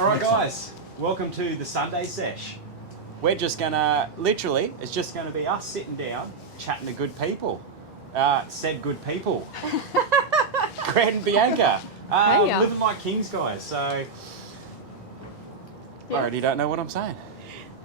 Alright guys, welcome to the Sunday Sesh. We're just gonna, literally, it's just gonna be us sitting down, chatting to good people. Said good people. Grant and Bianca. Livin Like Kings guys, so... I already don't know what I'm saying.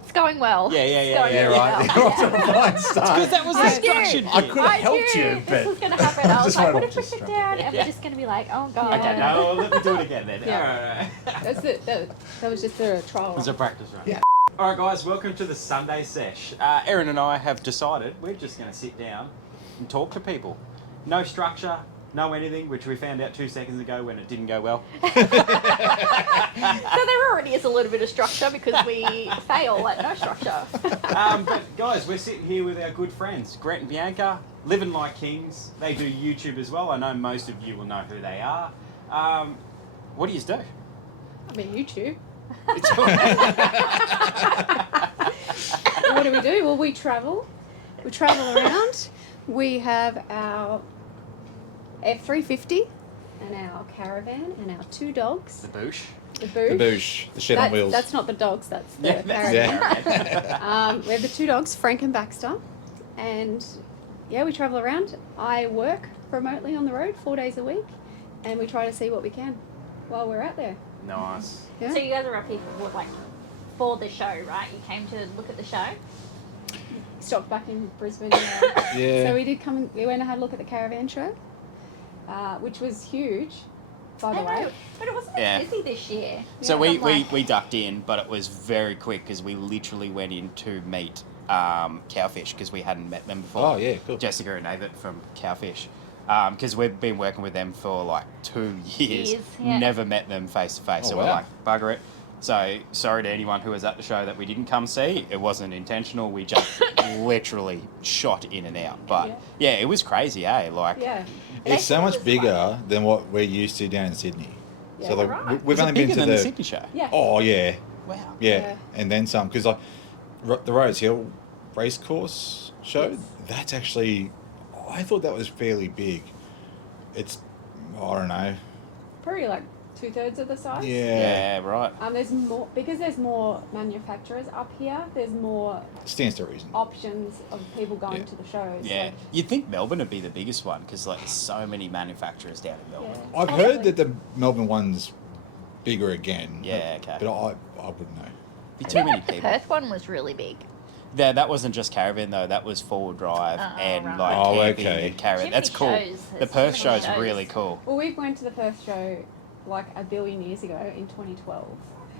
It's going well. Yeah, right. Because that was the structured I could have helped you, but... This was going to happen. I was like, what if we sit down and Yeah. we're just going to be like, oh God. Okay, no, let me do it again then. Yeah. Alright. That was just a trial It was a run. practice run. Yeah. Alright guys, welcome to the Sunday Sesh. Erin and I have decided we're just going to sit down and talk to people. No structure, no anything, which we found out 2 seconds ago when it didn't go well. So there already is a little bit of structure because we fail at no structure. But guys, we're sitting here with our good friends, Grant and Bianca, Livin Like Kings. They do YouTube as well. I know most of you will know who they are. What do you do? I mean, YouTube. What do we do? Well, we travel. We travel around. We have our F350 and our caravan and our 2 dogs. The boosh. The boosh. The boosh. The shed on wheels. That's not the dogs, that's the Yeah, caravan. that's We have the 2 dogs, Frank and Baxter. And yeah, we travel around. I work remotely on the road 4 days a week. And we try to see what we can while we're out there. Nice. Yeah. So you guys are up here for the show, right? You came to look at the show. Stopped back in Brisbane. Yeah. So we did come and we went and had a look at the caravan show, which was huge, by the I way. know, but it wasn't Yeah. busy this year. So Yeah, we ducked in, but it was very quick because we literally went in to meet Cowfish because we hadn't met them before. Oh, yeah, cool. Jessica and Apricate from Cowfish. Because we've been working with them for like 2 years. Yeah. Never met them face to face. Oh, So we're wow. like, bugger it. So sorry to anyone who was at the show that we didn't come see. It wasn't intentional. We just literally shot in and out. But yeah, it was crazy, eh? Like, Yeah. It's so much It was bigger than what we're used to down in Sydney. Yeah. So like, Right. we've was only it been bigger to than the Sydney show? Yeah. Oh yeah, Wow. yeah, and then some. Because like the Rose Hill racecourse show, Yes. that's actually, I thought that was fairly big. It's, I don't know. Probably like 2/3 of the size. Yeah. Yeah, right. There's more because there's more manufacturers up here. There's more Stands to reason. options of people going Yeah. to the shows. Yeah. Like, You'd think Melbourne would be the biggest one because like there's so many manufacturers down in Melbourne. yeah. I've heard that the Melbourne one's bigger again. Yeah, okay. But I wouldn't know. Be too many The people. Perth one was really big. Yeah, that wasn't just caravan though. That was four-wheel drive Oh, and right. like Oh, camping okay. and caravan. Too That's many cool. shows. The There's Perth too many show's shows. really cool. Well, we went to the Perth show like a billion years ago in 2012.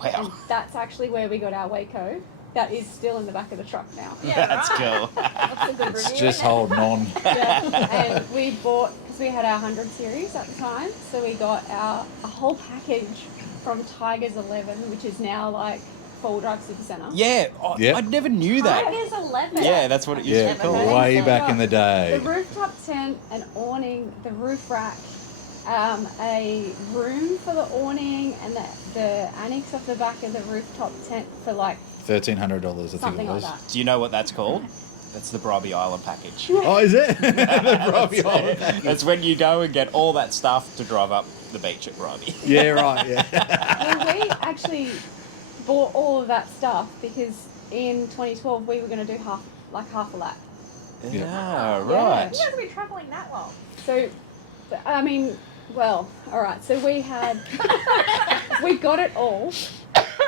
Wow, And that's actually where we got our Waco. That is still in the back of the truck now. Yeah, that's right. cool. That's a good It's review, just isn't it? holding on. Yeah, and we bought, because we had our 100 series at the time, so we got a whole package from Tigers 11, which is now like Full Drive Super Centre. Yeah, Yep. I never knew that. Tigers 11. Yeah, that's what it used Yeah, to be called. Okay. way So back in the The day. rooftop tent, an awning, the roof rack, a room for the awning, and the annex off the back of the rooftop tent for like $1,300, I think something it like was. that. Do you know what that's called? That's the Bribey Island package. Oh, is it? The Bribey That's Island it. package. That's when you go and get all that stuff to drive up the beach at Bribey. Yeah, right, yeah. Well, we actually bought all of that stuff because in 2012 we were going to do half a lap. Yeah, Yeah. right. You guys have been travelling that long. So, I mean, well, all right. So we got it all,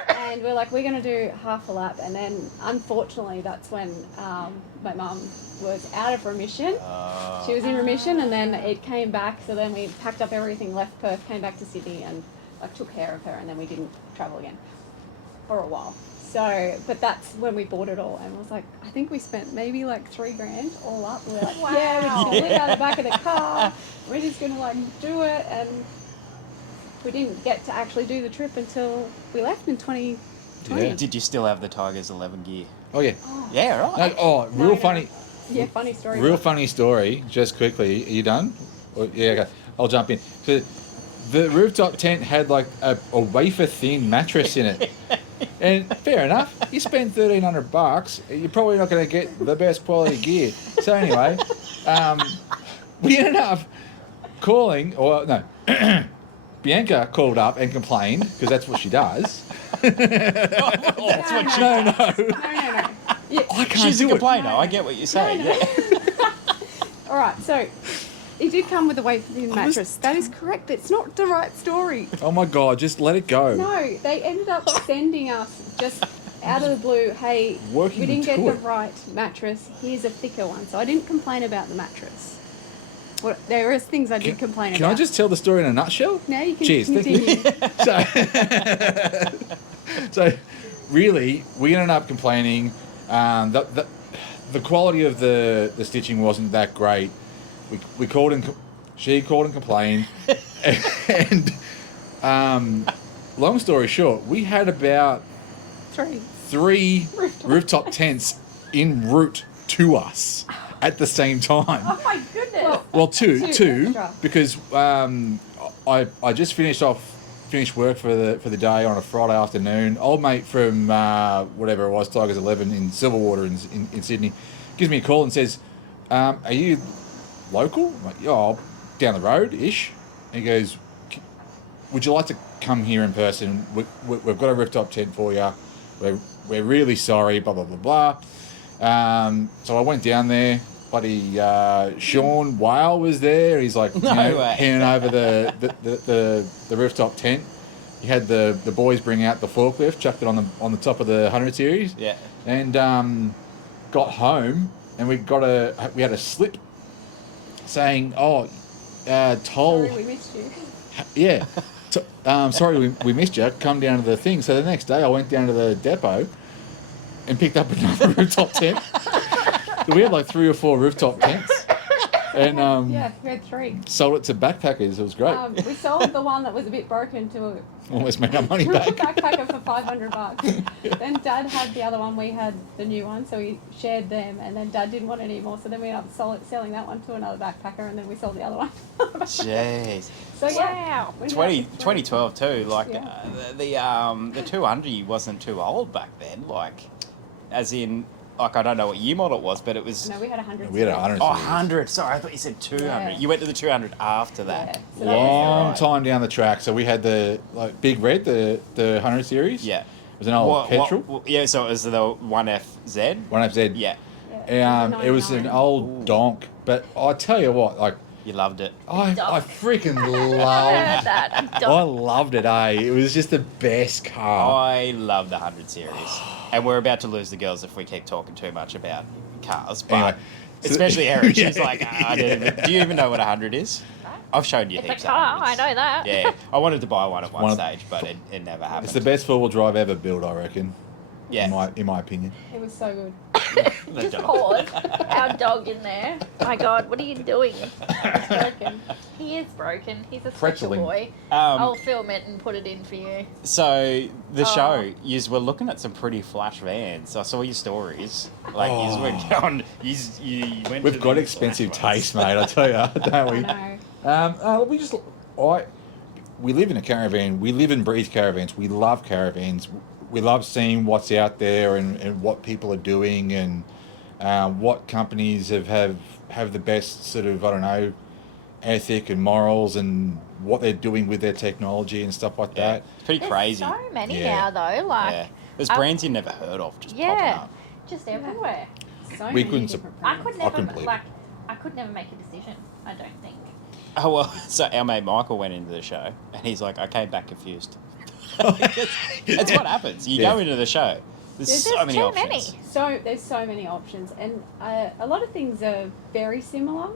and we're like, we're going to do half a lap, and then unfortunately, that's when my mum was out of remission. She was in remission, and then it came back. So then we packed up everything, left Perth, came back to Sydney, and like took care of her, and then we didn't travel again for a while. So, but that's when we bought it all, and was like, I think we spent maybe like $3,000 all up. We're like, Wow. yeah, we're just gonna live out the back of the car. We're just gonna like do it, and we didn't get to actually do the trip until we left in 2020. Yeah. Did you still have the Tigers 11 gear? Oh, yeah. Oh, Yeah, right. No, No, real no. funny. yeah, funny story. Real funny story, just quickly. Are you done? Yeah, okay. I'll jump in. So the rooftop tent had like a wafer thin mattress in it. And fair enough, you spend $1,300, you're probably not going to get the best quality gear. So anyway, we ended up calling, or no, Bianca called up and complained because that's what she does. That's what she No. No. Yeah. I can't She's a do it. complainer. I get what you're saying. No. Yeah. All right, so it did come with a wafer-thin mattress. That is correct. It's not the right story. Oh my God, just let it go. No, they ended up sending us just out of the blue, hey, Working we didn't get to the it. right mattress. Here's a thicker one. So I didn't complain about the mattress. Well, there is things I did complain Can about. I just tell the story in a nutshell? Now you can Cheers, thank you. continue. So really, we ended up complaining. The quality of the stitching wasn't that great. We called and she called and complained, and long story short, we had about three rooftop tents en route to us at the same time. Oh my goodness. Well, two extra. because I just finished work for the day on a Friday afternoon. Old mate from whatever it was, Tigers 11 in Silverwater in Sydney, gives me a call and says, "Are you local?" I'm like, "Yeah, I'm down the road ish." And he goes, "Would you like to come here in person? We've got a rooftop tent for you. We're really sorry. Blah blah blah blah." So I went down there. Buddy Sean Whale was there. He's like handing over the rooftop tent. He had the boys bring out the forklift, chucked it on the top of the 100 series. Yeah. And got home and we had a slip saying, toll. Sorry, we missed you. Yeah. Sorry we missed you. Come down to the thing. So the next day I went down to the depot and picked up another rooftop tent. So we had like 3 or 4 rooftop tents, and Yeah, we had 3. sold it to backpackers. It was great. We sold the one that was a bit broken to a Almost made our money to a back. backpacker for $500. Then Dad had the other one. We had the new one, so we shared them. And then Dad didn't want it anymore, so then we ended up selling that one to another backpacker, and then we sold the other one. Jeez. So yeah, Wow. we 2012 too. Like Yeah. the 200 wasn't too old back then. Like, as in, like I don't know what year model it was, but it was. No, we had 100. We had 100. Oh, 100. Sorry, I thought you said 200. Yeah. You went to the 200 after that. Yeah. So that was Long right. time down the track. So we had the Big Red, the 100 series. Yeah. It was an old petrol. Yeah, so it was the 1FZ. 1FZ. Yeah, It was an 99. old donk, but I tell you what, like you loved it. I freaking I heard loved. that. I'm I done. loved it. It was just the best car. I love the 100 series. And we're about to lose the girls if we keep talking too much about cars. But Anyway, so- especially Erin, she's Yeah, like, I yeah. don't even, do you even know what 100 is? I've shown you It's a heaps of car, I 100s. know that. Yeah, I wanted to buy one at one One of- stage, but it never happened. It's the best 4-wheel drive ever built, I reckon. Yeah. In my opinion. It was so good. The Just dog. pause. Our dog in there. My God, what are you doing? It's broken. He is broken. He's a special Pretzeling. boy. I'll Um, film it and put it in for you. so the Oh. show, yous were looking at some pretty flash vans. I saw your stories. Like yous were Oh. going, you went. We've to got these expensive flash ones. taste, mate. I tell you, don't I we? know. We live in a caravan. We live and breathe caravans. We love caravans. We love seeing what's out there and what people are doing and what companies have the best sort of, I don't know, ethic and morals and what they're doing with their technology and stuff like Yeah, that. it's pretty There's crazy. so many Yeah. now, though. Like, Yeah, there's I- brands you never heard of just popping yeah, up. just everywhere. So We many couldn't different I brands. could I never couldn't believe I could never make a decision. I don't think. Oh well, so our mate Michael went into the show and he's like, I came back confused. That's what happens. You Yeah. go into the show. There's There's so many too options. many. So there's so many options, and a lot of things are very similar,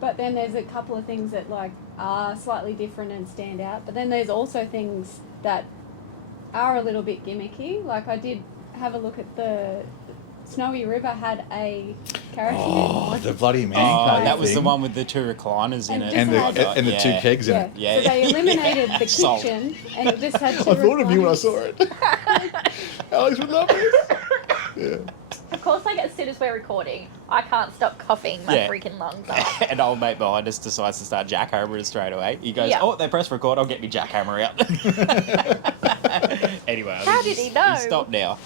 but then there's a couple of things that like are slightly different and stand out. But then there's also things that are a little bit gimmicky. Like I did have a look at the Snowy River had a caravan. Oh, the bloody man Oh, cave that was the thing. one with the 2 recliners in And it. And just the, had- and the 2 Yeah. kegs in Yeah. it. Yeah. So they eliminated the Sold. kitchen, and it just had two I thought of you when I recliners. saw it. Alex would love this. Yeah. Of course, like as soon as we're recording, I can't stop coughing my Yeah. freaking lungs up. And old mate behind us decides to start jackhammering straight away. He goes, Yeah. "Oh, they press record. I'll get me jackhammer out." Anyway, I How think did he know? He stopped now.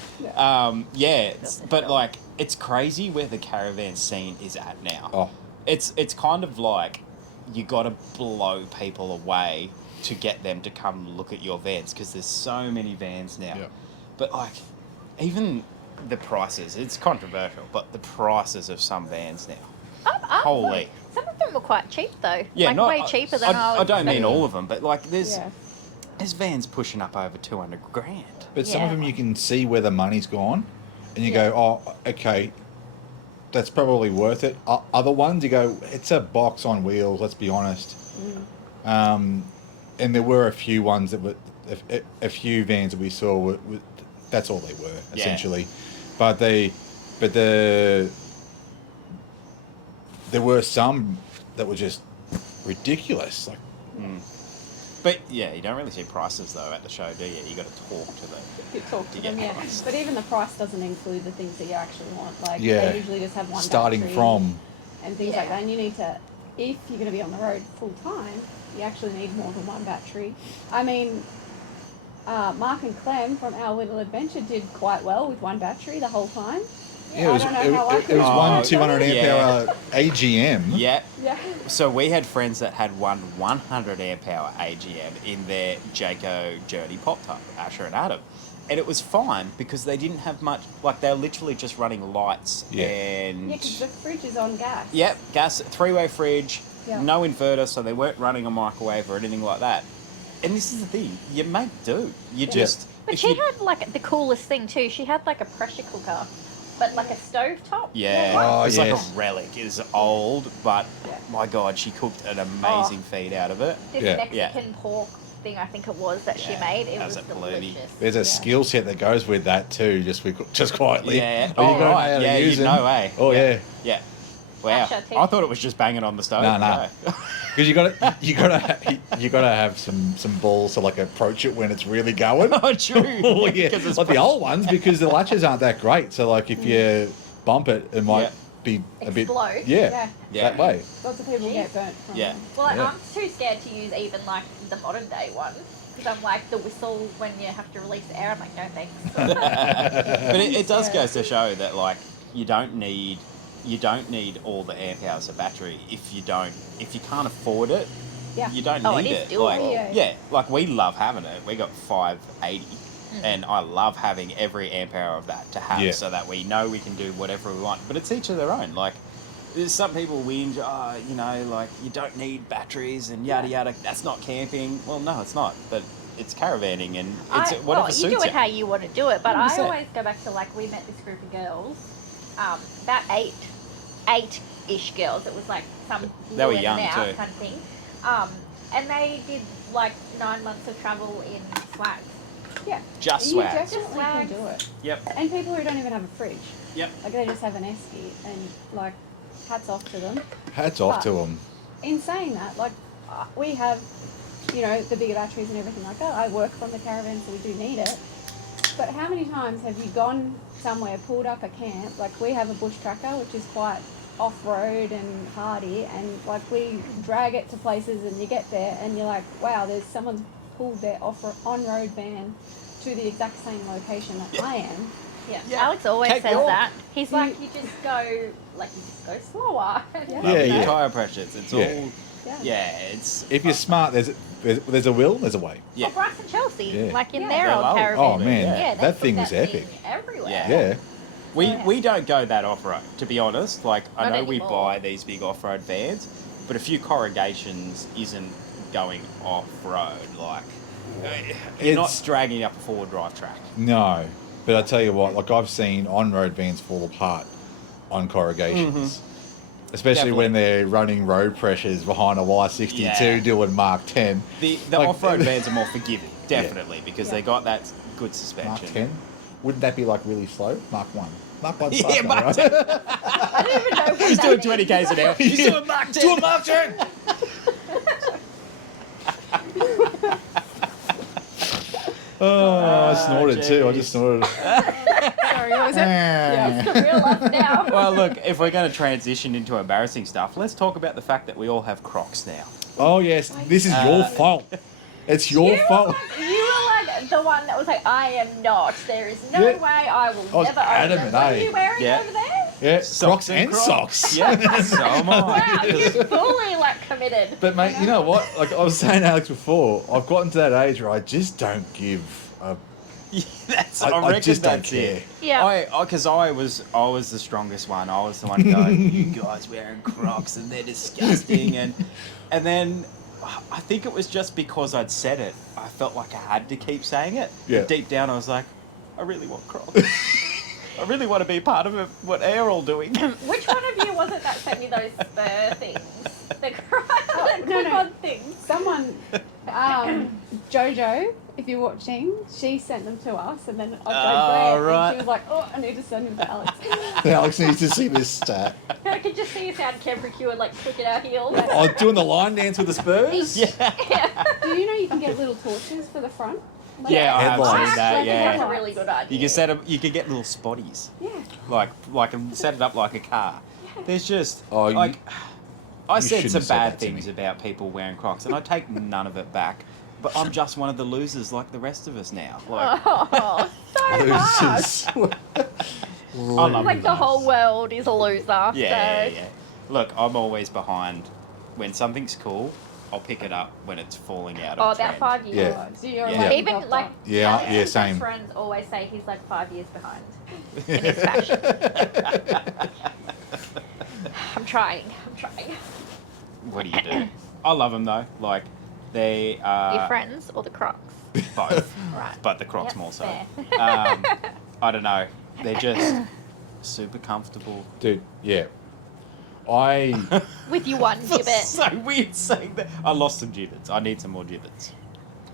But like, it's crazy where the caravan scene is at now. Oh. It's kind of like you got to blow people away to get them to come look at your vans because there's so many vans now. Yeah. But like, even the prices, it's controversial, but the prices of some vans now. Holy. Some of them were quite cheap though. Yeah, like not, way cheaper than I don't mean expecting. all of them, but like there's Yeah. there's vans pushing up over 200 grand. But some of Yeah. them you can see where the money's gone, and you Yeah. go, oh, okay, that's probably worth it. Other ones, you go, it's a box on wheels, let's be honest. And there were a few ones that were, a few vans that we saw were that's all they were, Yeah. essentially. But there were some that were just ridiculous. Like, But yeah, you don't really see prices though at the show, do you? You got to talk to them. You talk to To them, get yeah. price. But even the price doesn't include the things that you actually want. Like Yeah. they usually just have one starting battery from, and things Yeah. like that. And you need to, if you're going to be on the road full time, you actually need more than one battery. I mean, Mark and Clem from Our Little Adventure did quite well with one battery the whole time. yeah, it was, I don't know how I it could was have one done 200 amp Yeah. hour AGM. Yeah. Yeah. So we had friends that had one 100 amp hour AGM in their Jayco Journey pop type, Asher and Adam. And it was fine because they didn't have much, like they were literally just running lights Yeah. and... Yeah, because the fridge is on gas. Yep, gas, three-way fridge, Yeah. no inverter, so they weren't running a microwave or anything like that. And this is the thing, you make do. You just... But if she you- had like the coolest thing too. She had like a pressure cooker, but like a stovetop. Yeah, Oh, it's yes. like a relic. It's old, but Yeah. my God, she cooked an amazing feed out of it. This Yeah. Mexican pork thing, I think it was that she Yeah, made. It that was was a bloody- delicious. There's a Yeah. skill set that goes with that too, just quietly. Yeah. Oh, you Oh, gotta know right. how to Yeah, use you them. know, eh? Oh, yeah. Yeah. Wow. Asher, teach I thought it was just banging on the stove. No, no. Yeah. Because you gotta have some balls to like approach it when it's really going. Oh, true. Oh, yeah. 'Cause it's Like the old ones, because the latches aren't that great. So like if you bump it, it might Yeah. be a bit Explode. yeah, Yeah. that way. Lots of people get burnt from Yeah. them. Well, Yeah. I'm too scared to use even like the modern day one because I'm like the whistle when you have to release the air. I'm like, no thanks. But it does Yeah. go to show that like you don't need all the amp hours of battery if you can't afford it. Yeah. You don't Oh, it need is it. Like, doable. Yeah. yeah, like we love having it. We got 580, and I love having every amp hour of that to have, Yeah. so that we know we can do whatever we want. But it's each of their own. Like, there's some people whinge, oh, you know, like you don't need batteries and yada yada. That's not camping. Well, no, it's not. But it's caravanning and it's whatever well, you suits do it how you want to do it, but I 100%. always go back to like we met this group of girls, about eight-ish girls. It was like some They were in and young out too. kind of thing, and they did like 9 months of travel in swags. Yeah. Just You swag. definitely can do it. Yep. And people who don't even have a fridge. Yep. Like they just have an esky and like hats off to them. Hats off to them. In saying that, like we have, you know, the bigger batteries and everything like that. I work from the caravan, so we do need it. But how many times have you gone somewhere, pulled up a camp? Like we have a bush tracker, which is quite off-road and hardy, and like we drag it to places, and you get there, and you're like, wow, there's someone's pulled their on-road van to the exact same location that I am. Yeah. Yeah. Alex always Cape says York. that. He's You- like, you just go slower. Yeah. Love Yeah, your yeah. tire pressures. It's Yeah. all. Yeah. Yeah, it's. If you're smart, there's a will, there's a way. Yeah. Well, Bryce and Chelsea, Yeah. like in Yeah. their They old love it. caravan. Oh man, Yeah, they that put thing that was epic. everywhere. Yeah. Yeah. We don't go that off road, to be honest. Like I Not know we anymore. buy these big off road vans, but a few corrugations isn't going off road. Like you're not It's- dragging up a 4-wheel-drive track. No, but I tell you what, like I've seen on-road vans fall apart on corrugations. Especially when they're running road pressures behind a Y62 Yeah. doing Mark 10. The Like- off road vans are more forgiving, definitely, because Yeah. they got that good Mark suspension. 10? Wouldn't that be like really slow? Mark 1. Mark 1's Yeah, faster, Mark right? 10. I don't even know what He's that doing means. 20 k's an hour. He's doing Mark 10. Do a Mark 10! Oh, I snorted too. I jeez. just snorted. Sorry, what was it? Yeah. It's the real us now. Well, look, if we're going to transition into embarrassing stuff, let's talk about the fact that we all have Crocs now. Oh, yes. This is your fault. It's your fault. You were like the one that was like, I am not. There is no Yeah. way I will I was never own them. adamant, What are eh? you wearing Yeah. over there? Yeah, Socks Crocs and and Crocs. socks. Yeah, so am I. Wow, you fully like committed. But mate, you know what? Like I was saying to Alex before, I've gotten to that age where I just don't give a... I reckon just don't that's care. it. Yeah. Because I was the strongest one. I was the one going, you guys wearing Crocs and they're disgusting. And then I think it was just because I'd said it, I felt like I had to keep saying it. Yeah. But deep down, I was like, I really want Crocs. I really want to be part of what they're all doing. Which one of you was it that sent me those spur things? The no. clip-on things. Someone, Jojo, if you're watching, she sent them to us, and then I Oh, Grant, right. and she was like, "Oh, I need to send them to Alex." Alex needs to see this stat. I could just see us out in Canberra and like clicking our heels. Oh, doing the line dance with the Spurs? Yeah. Do you know you can get little torches for the front? Like, Yeah, I have Headlights. seen that, I think that's yeah. a really good idea. You can set up. You could get little spotties, Yeah. like and set it up like a car. There's just Oh, you- like I you said shouldn't some have said bad that to things me. about people wearing Crocs, and I take none of it back. But I'm just one of the losers, like the rest of us now. Like Oh, so harsh. Losers. I love Like the whole world is a loser. yeah, so. yeah. Look, I'm always behind. When something's cool, I'll pick it up when it's falling out Oh, of about trend. 5 years. Yeah. So you're Yeah. like Even doctor. like Yeah, Alex yeah, and same. his friends always say he's like 5 years behind in his fashion. I'm trying. What do you do? I love them though. Like they are Your friends or the Crocs? both, Right. but the Crocs Yep, more so. fair. I don't know. They're just super comfortable. Dude, yeah. I With your one That's gibbet. so weird saying that. I lost some gibbets. I need some more gibbets.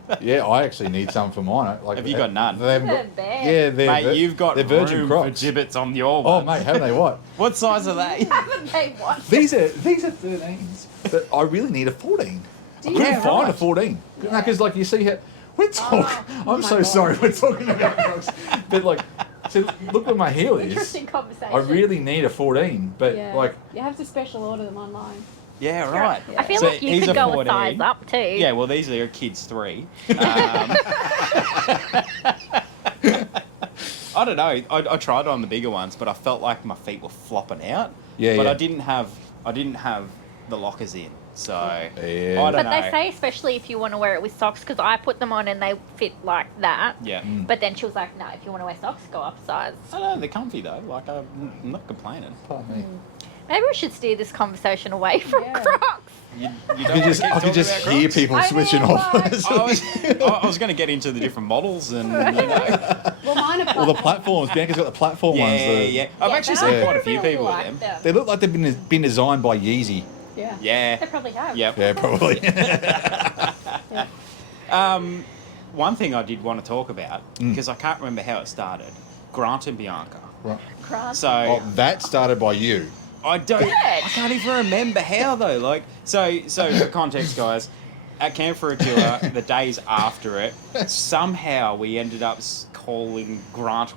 I actually need some for mine. Like, Have you got none? they haven't They're got- bad. Yeah, they're Mate, you've got they're Virgin room Crocs. for gibbets on your Oh one. mate, haven't they what? What size are they? Haven't they won? These are 13s, but I really need a 14. Do I you? couldn't Yeah, find a right. 14. Yeah. Because like you see how we're talking. Oh I'm my so God. sorry we're talking about Crocs, but like, so look where my heel is. Interesting conversation. I really need a 14, but Yeah. like, You have to special order them online. Yeah, right. I feel So like you he's could a go 14. a size up too. Yeah, well, these are kids 3. I don't know. I tried on the bigger ones, but I felt like my feet were flopping out. Yeah, But yeah. I didn't have the lockers in, so I Yeah. don't But know. they say especially if you want to wear it with socks, because I put them on and they fit like that. Yeah. But then she was like, no, if you want to wear socks, go up a size. I don't know. They're comfy though. Like I'm not complaining. pardon me. Maybe we should steer this conversation away from Yeah. Crocs. You I don't could just, wanna I keep could just talking about hear Crocs? people I switching know, off. like- I was going to get into the different models and you know. Well, mine are All the platforms. Bianca's got the platform ones. Yeah, that- yeah. I've Yeah, actually but seen I quite a few really people like with them. They look like they've been designed by Yeezy. Yeah. Yeah. They probably have. Yep. Yeah, probably. One thing I did want to talk about Mm. because I can't remember how it started. Grant and Bianca. Right. Grant. So Oh, that started by you. I don't. Good. I can't even remember how though. Like so for context, guys, at Camp for a Tour, the days after it, somehow we ended up calling Grant,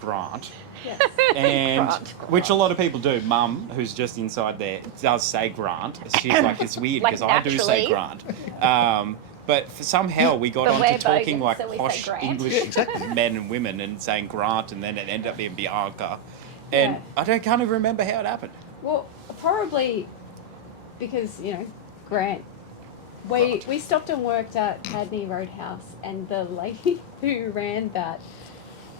Yes. and Grant. which a lot of people do. Mum, who's just inside there, does say Grant. She's like, it's weird Like because I do say naturally. Grant. But somehow we got But onto we're talking bogus, like so we say posh Grant. English men and women and saying Grant, and then it ended up being Bianca. And Yeah. can't even remember how it happened. Well, probably because, Grant. We stopped and worked at Hadney Roadhouse, and the lady who ran that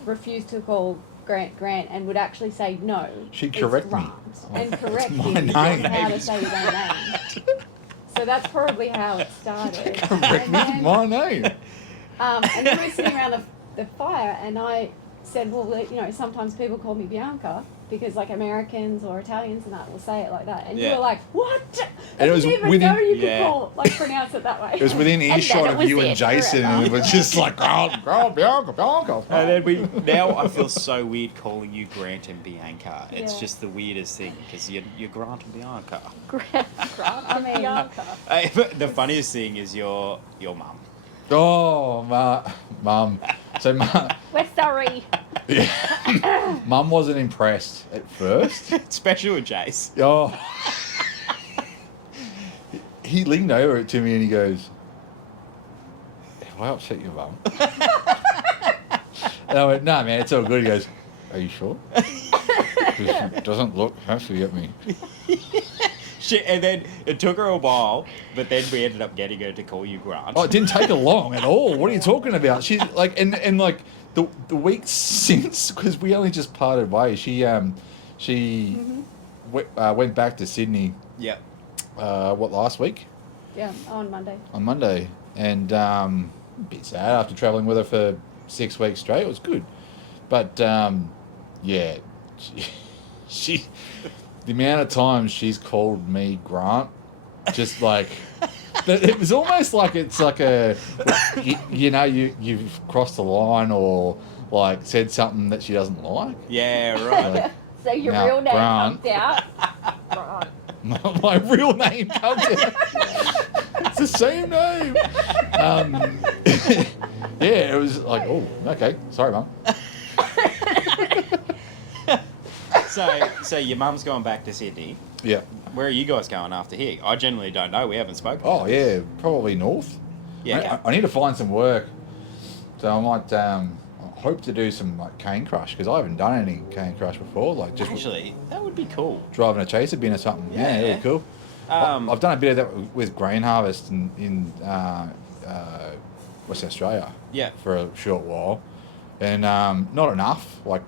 refused to call Grant and would actually say no. She'd it's correct me. Grant, and correct my him name. on how to say his own name. So that's probably how it started. Correct And me, then- my name. and then we were sitting around the fire, and I said, well, sometimes people call me Bianca because like Americans or Italians and that will say it like that. And you Yeah. were like, what? I And it was didn't even within- know you could Yeah. pronounce it that way. It was within then earshot it of was you and it Jason, and it was just like, Bianca. And then now I feel so weird calling you Grant and Bianca. It's Yeah. just the weirdest thing because you're Grant and Bianca. Grant I mean- Bianca. But the funniest thing is your mum. Oh, Mum. So, We're sorry. yeah. Mum wasn't impressed at first. Special with Jace. Oh. He leaned over to me and he goes, have I upset your mum? And I went, no, man, it's all good. He goes, are you sure? Because she doesn't look happy at me. And then it took her a while, but then we ended up getting her to call you Grant. Oh, it didn't take her long at all. What are you talking about? She's like, and like the weeks since, because we only just parted ways. She went back to Sydney. Yep. Last week? Yeah, on Monday. On Monday, and a bit sad after travelling with her for 6 weeks straight. It was good, but yeah, she the amount of times she's called me Grant, just like it was almost like it's like a you've crossed the line or like said something that she doesn't like. Yeah, right. Like, So your now, real name Grant. comes out. Grant. my real name comes out. It's the same name. Yeah, it was like, oh, okay, sorry, Mum. So your mum's going back to Sydney. Yeah. Where are you guys going after here? I generally don't know. We haven't spoken. Oh yeah, probably north. Yeah. I need to find some work, so I might hope to do some like cane crush because I haven't done any cane crush before. Like just Actually, that would be cool. driving a chaser bin or something. Yeah, Yeah. that'd be cool. I've done a bit of that with grain harvest in Western Australia. Yeah. For a short while, and not enough. Like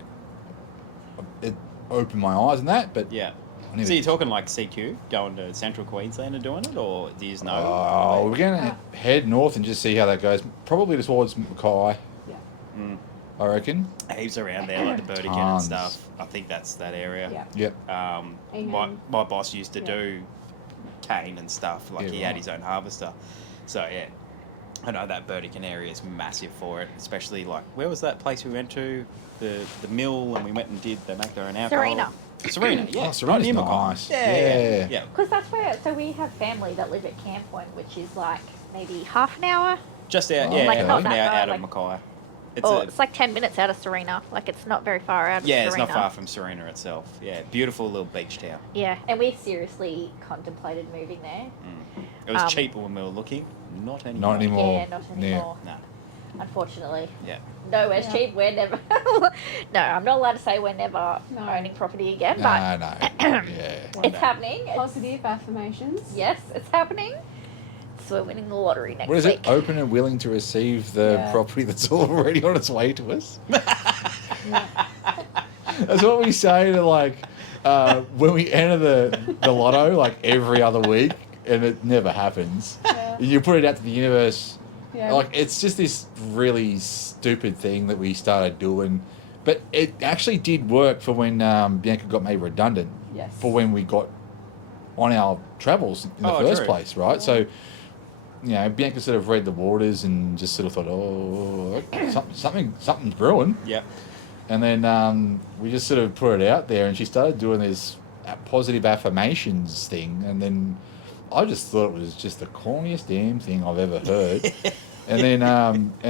it opened my eyes and that, but Yeah. I need So to- you're talking like CQ, going to Central Queensland and doing it, or do you just know? Oh, we're gonna head north and just see how that goes. Probably towards Mackay, Yeah. Mm. I reckon. Heaps around there, like the Burdekin and Tons. stuff. I think that's that area. Yeah. Yep. My Amen. boss used to Yeah. do cane and stuff. Like Yeah, he had right. his own harvester. So yeah, I know that Burdekin area is massive for it. Especially like where was that place we went to? The mill, and we went and they make their own alcohol. Serena, yeah. Oh, Serena's near Mackay. nice. Yeah. Because that's where, so we have family that live at Camp Point, which is like maybe half an hour, Just out, Oh, yeah, like half not an that hour far, out of like- Mackay. it's like 10 minutes out of Serena. Like it's not very far out of yeah, Serena. it's not far from Serena itself. Yeah, beautiful little beach town. Yeah, and we seriously contemplated moving there. It was Um, cheaper when we were looking. Not anymore. Not anymore. Yeah, not anymore. No. Unfortunately. Yeah. Nowhere's Yeah. cheap. We're never. No, I'm not allowed to say we're never No. owning property again, but No. Yeah. it's happening. Positive affirmations. Yes, it's happening. So we're winning the lottery next What is week. it? Open and willing to receive the Yeah. property that's already on its way to us. Yeah. That's what we say to like when we enter the lotto like every other week, and it never happens. Yeah. You put it out to the universe. Yeah. Like it's just this really stupid thing that we started doing, but it actually did work for when Bianca got made redundant. Yes. For when we got on our travels in the first true. place, right? So, you know, Bianca sort of read the waters and just sort of thought, oh, something's brewing. Yep. And then we just sort of put it out there, and she started doing this positive affirmations thing, and then I just thought it was just the corniest damn thing I've ever heard. and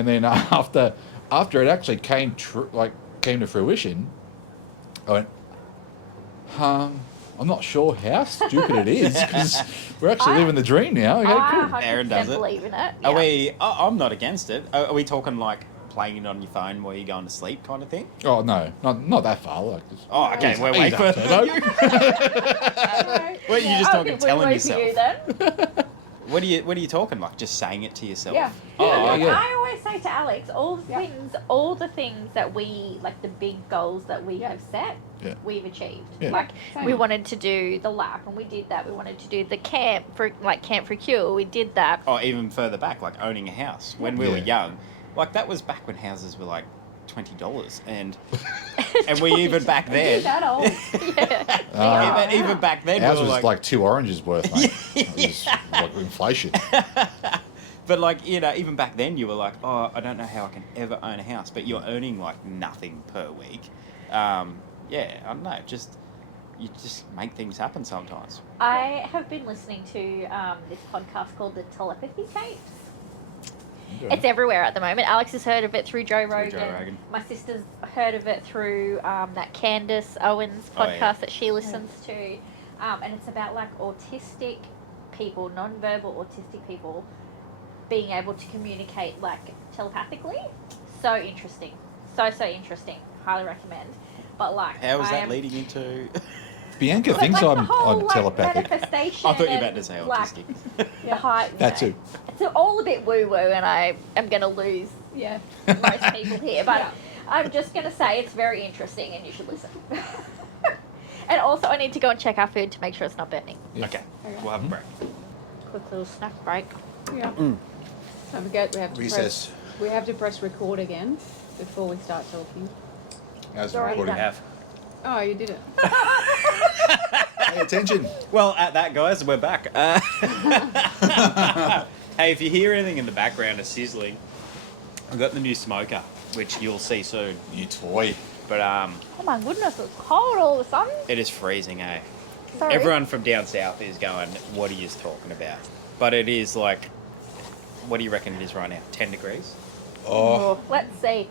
then after it actually came to fruition, I went, I'm not sure how stupid it is because we're actually living the dream now. Okay, I cool. 100% Erin does it. believe in it. Are Yeah. I'm not against it. Are we talking like playing it on your phone while you're going to sleep kind of thing? Oh no, not that far. Like, just, Oh, okay. Ease- We're way ease up, further. Turbo. What, you just I talking think we're telling way yourself? for you then. What are you talking like? Just saying it to yourself? Yeah. Oh, Yeah, okay. yeah. I always say to Alex, all the things that we, like the big goals that we Yeah. have set, Yeah. we've achieved. Yeah. Like Same. we wanted to do the lap and we did that. We wanted to do the camp for Cure, we did that. Oh, even further back, like owning a house when we were Yeah. young. Like that was back when houses were like $20, and we even back Is then. that old? Yeah. Even back then, Ours we were was like 2 oranges worth, mate. It was Yeah. like inflation. But like, you know, even back then you were like, oh, I don't know how I can ever own a house, but you're earning like nothing per week. Yeah, I don't know, you just make things happen sometimes. I have been listening to this podcast called the Telepathy Tapes. It's everywhere at the moment. Alex has heard of it through Joe Rogan. Joe Rogan. My sister's heard of it through that Candace Owens Oh, podcast yeah. that she listens to. And it's about like autistic people, non-verbal autistic people being able to communicate like telepathically. So interesting. So interesting. Highly recommend. But like, How is I that am- leading into? Bianca But, thinks like, the I'm whole, like, telepathic. manifestation. I thought you were and, about to say like, autistic. the hype. That too. It's all a bit woo woo, and I am going to lose Yeah. most people here. But Yeah. I'm just going to say it's very interesting, and you should listen. And also, I need to go and check our food to make sure it's not burning. Yeah. Okay, Okay. we'll have a break. Quick little snack break. Yeah. Mm. Don't forget Recess. we have to press record again before we start talking. How's the Already recording? done. Oh, you did it. Pay attention. Well, at that, guys, we're back. Hey, if you hear anything in the background of sizzling, I've got the new smoker, which you'll see soon. You toy. But Oh my goodness, it's cold all of a sudden. it is freezing, eh? Sorry. Everyone from down south is going, what are you talking about? But it is like, what do you reckon it is right now? 10 degrees? Oh, Let's see.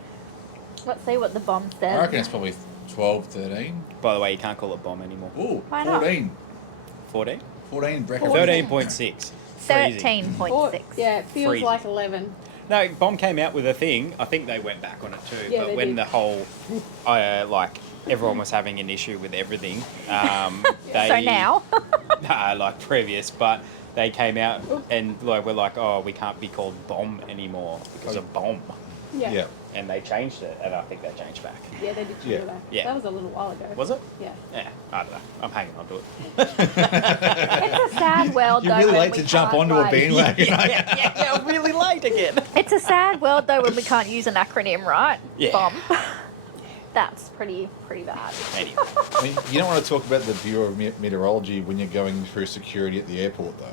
Let's see what the bomb says. I reckon it's probably 12, 13. By the way, you can't call it bomb anymore. Ooh, Why not? 14. 14? 14 breakfast. 13.6. Freezing. 13.6. Yeah, it feels Freezing. like 11. No, Bomb came out with a thing. I think they went back on it too. Yeah, but they when did. the whole, like, everyone was having an issue with everything, they... So now. Nah, like previous, but they came out and like we're like, oh, we can't be called Bomb anymore because of Bomb. Yeah. Yeah. And they changed it, and I think they changed back. Yeah, they did Yeah. do that. Yeah. That was a little while ago. Was it? Yeah. Yeah, I don't know. I'm hanging on to it. It's a sad world, You're though. really when late we to jump can't, onto a like- bandwagon. yeah, I'm really late again. It's a sad world, though, when we can't use an acronym, right? Yeah. Bomb. That's pretty bad. Anyway, I mean, you don't want to talk about the Bureau of Meteorology when you're going through security at the airport, though.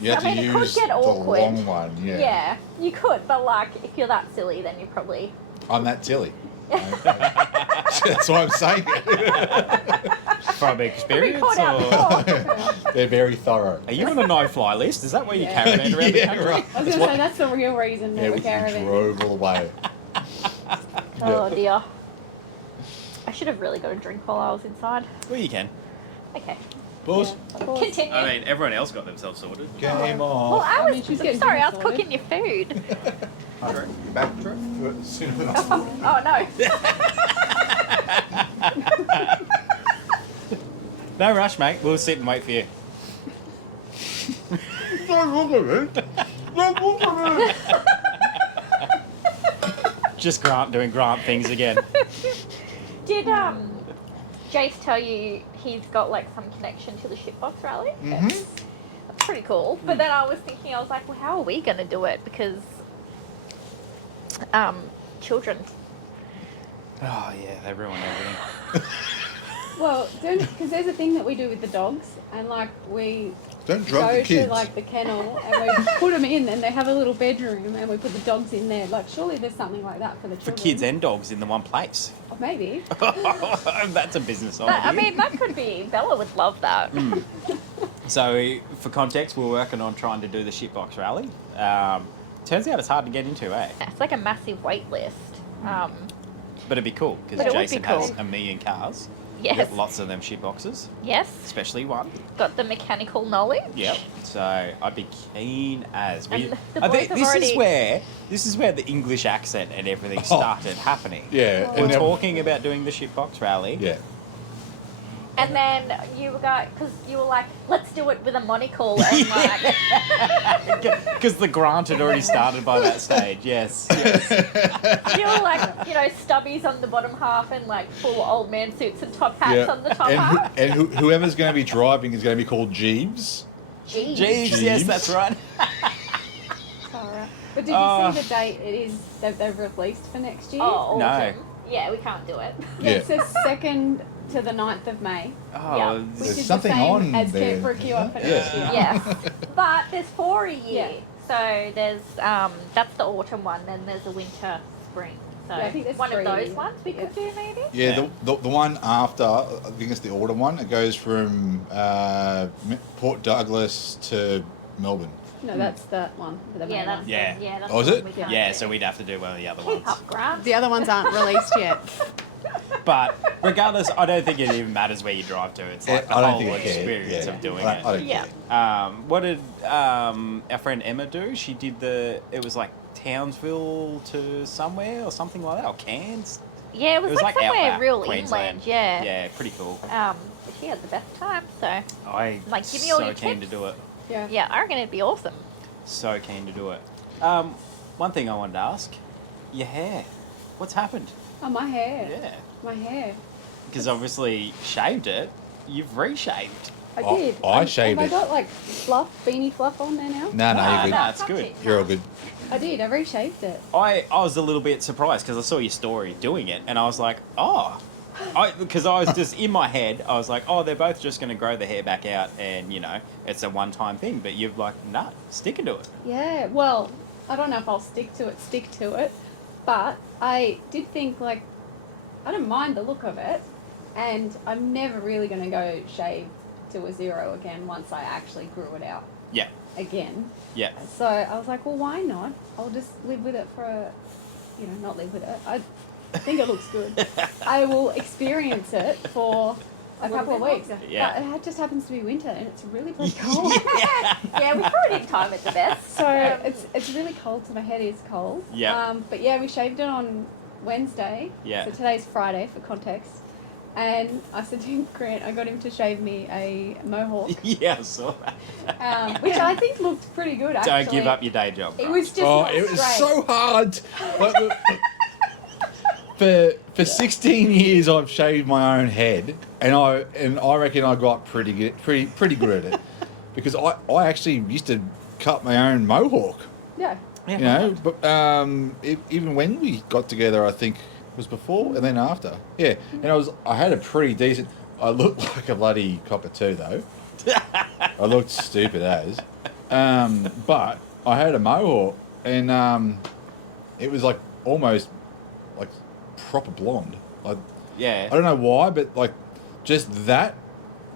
You have I mean, to it could use get the awkward. long one. Yeah. Yeah, you could, but like, if you're that silly, then you probably. I'm that silly. That's why I'm saying it. from experience, caught out or before. They're very thorough. are you on a no-fly list? Is that why you Yeah. caravan around the Yeah, country? right. I was going to say, that's the real reason Yeah, that we're we caravanning. drove all the way. Oh dear. I should have really got a drink while I was inside. Well, you can. Okay. Boss, Yeah, of course. Continue. I mean, everyone else got themselves sorted. game Well, on. I I was mean, she's getting sorry. I drinks was sorted. cooking your food. You're back sooner than I Oh no. No rush, mate. We'll sit and wait for you. Just Grant doing Grant things again. Did Jace tell you he's got like some connection to the Shitbox rally? Mm-hmm. That's pretty cool. But then I was thinking, I was like, well, how are we gonna do it? Because children. Oh yeah, they ruin everything. Well, because there's a thing that we do with the dogs, and like we Don't drug go the kids. to like the kennel and we put them in, and they have a little bedroom, and we put the dogs in there. Like, surely there's something like that for the For children. kids and dogs in the one place. Or maybe. That's a business idea. I mean, that could be. Bella would love that. So, for context, we're working on trying to do the Shitbox rally. Turns out it's hard to get into, eh? It's like a massive wait list. But it'd be cool because But it would be Jason has cool. 1 million cars. Yes. Lots of them shitboxes, Yes. especially one. Got the mechanical knowledge. Yep. So I'd be keen as we. And the I boys think have this already- is where the English accent and everything started happening. Yeah. We're and then- talking about doing the Shitbox rally. Yeah. And then you were because you were like, let's do it with a monocle and like. Because the grant had already started by that stage. Yes. Yes. You were like, stubbies on the bottom half and like full old man suits and top hats Yeah. on the top And, half. whoever's going to be driving is going to be called Jeeves. Jeez. Jeeves. Yes, Jeeves. that's right. Alright. But did you see the date it is that they've released for next year? Oh, No. awesome. Yeah, we can't do it. Yeah. It says 2nd to the 9th of May, Oh, Yeah. which There's is something the same on as there. Camp for a Q for Yeah. next year. Yes. But there's 4 a year. Yeah. So there's, that's the autumn one, then there's a winter, spring. So Yeah, I think there's one of 3 a those year. ones we could do maybe. Yeah, the one after, I think it's the autumn one, it goes from Port Douglas to Melbourne. No, that's that one. The main Yeah, that's one. Yeah. yeah, that's Oh, is the one it? we can't yeah, do. so we'd have to do one of the other Keep ones. up, Grant. The other ones aren't released yet. But regardless, I don't think it even matters where you drive to. It's like the I don't whole think it cares. experience Yeah. of doing I it. don't Yeah. care. What did our friend Emma do? She did it was like Townsville to somewhere or something like that, or Cairns. Yeah, it was like somewhere outback real Queensland. inland. Yeah. Yeah, pretty cool. But she had the best time. So I'm like, give me all so your keen tips. to do it. Yeah. yeah, I reckon it'd be awesome. So keen to do it. One thing I wanted to ask, your hair. What's happened? Oh, my hair. Yeah. My hair. Because obviously shaved it. You've reshaved. I Oh, did. I shaved have it. I got like fluff, beanie fluff on there now? No, you're good. Nah, it's good. You're all good. I did. I reshaped it. I was a little bit surprised because I saw your story doing it and I was like, oh. Because I was just in my head, I was like, oh, they're both just going to grow the hair back out and, you know, it's a one-time thing. But you've like, nah, sticking to it. Yeah. Well, I don't know if I'll stick to it, but I did think like I don't mind the look of it, and I'm never really going to go shave to a 0 again once I actually grew it out Yeah. again. Yeah. So I was like, well, why not? I'll just live with it for not live with it. I think it looks good. I will experience it for a couple of weeks. Yeah. But it just happens to be winter and it's really, really cold. Yeah, we probably didn't time it the best. So it's really cold, so my head is cold. Yeah. But yeah, we shaved it on Wednesday. Yeah. So today's Friday for context. And I said to Grant, I got him to shave me a mohawk, Yeah, I saw that. which I think looked pretty good actually. Don't give up your day job. It bro. was just Oh, not it was straight. so hard. For 16 years, I've shaved my own head, and I reckon I got pretty good at it, because I actually used to cut my own mohawk. Yeah. You know, but even when we got together, I think it was before and then after. Yeah, and I had a pretty decent. I looked like a bloody cockatoo though. I looked stupid as, but I had a mohawk, and it was like almost like proper blonde. I Yeah. don't know why, but like just that